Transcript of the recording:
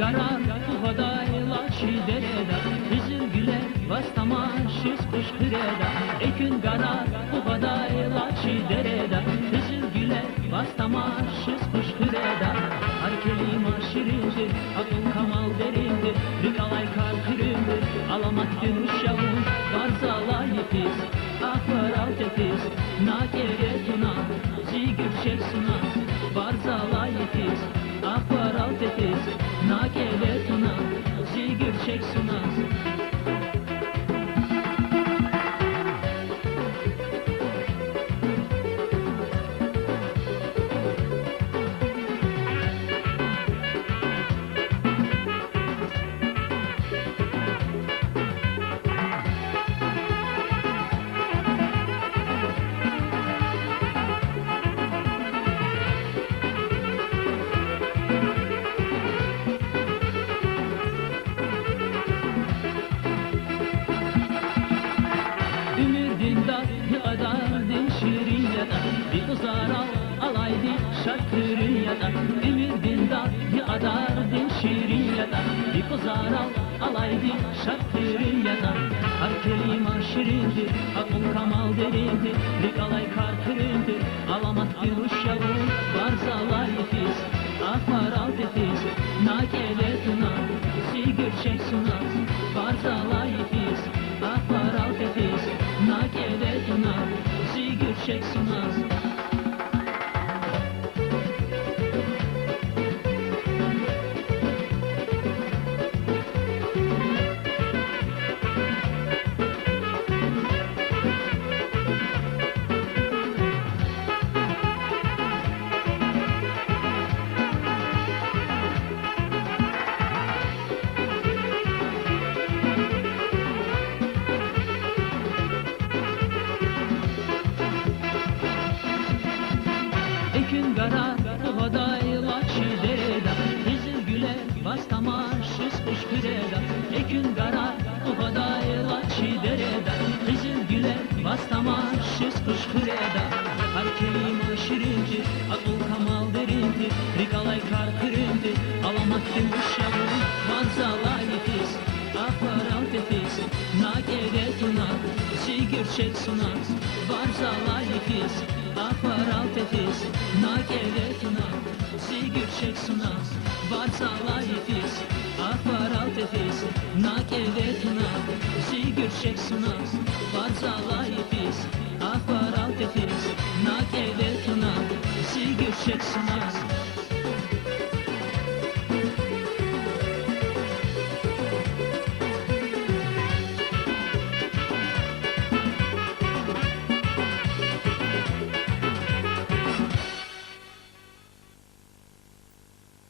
garar tuhadayla çidereda Hızır güler bastamaşız kuş kıreda Ekün garar tuhadayla çidereda Hızır güler bastamaşız kuş kıreda Har kelima şirindir, akıl kamal derindir Rikalay kar kırındır, alamat gün uşağın Varzala yipiz, ahvar alt epiz Nakere tuna, zigir çek sunaz Varzala yipiz, ahvar alt epiz Nakere tuna, zigir çek sunaz Bir kızar alaydı şarkırı ya da Ümirdinda bir adardın şirin ya da Bir kızar alaydı şarkırı ya da Har kelima şirindir, akıl kamal derindir Rikalay kar kırındır, alamat bir uşağın Varzala yipiz, ahvar alt epiz Nakele tuna, zigir çek sunaz Varzala yipiz, ahvar alt epiz Nakele tuna, zigir çek sunaz Ekün garar tuhadayla çidereda Hızır güler bastamaşız kuş kıreda Ekün garar tuhadayla çidereda Hızır güler bastamaşız kuş kıreda Har kelima şirindir, akıl kamal derindir Rikalay kar kırındır, alamat bir uşağın Varzala yipiz, ahvar alt epiz Nakere tuna, zigir çek sunaz Varzala yipiz, ahvar alt epiz Nakele tuna, zigir çek sunaz Varzala yipiz, ahvar alt epiz Nakele tuna, zigir çek sunaz Varzala yipiz, ahvar alt epiz Nakele tuna, zigir çek sunaz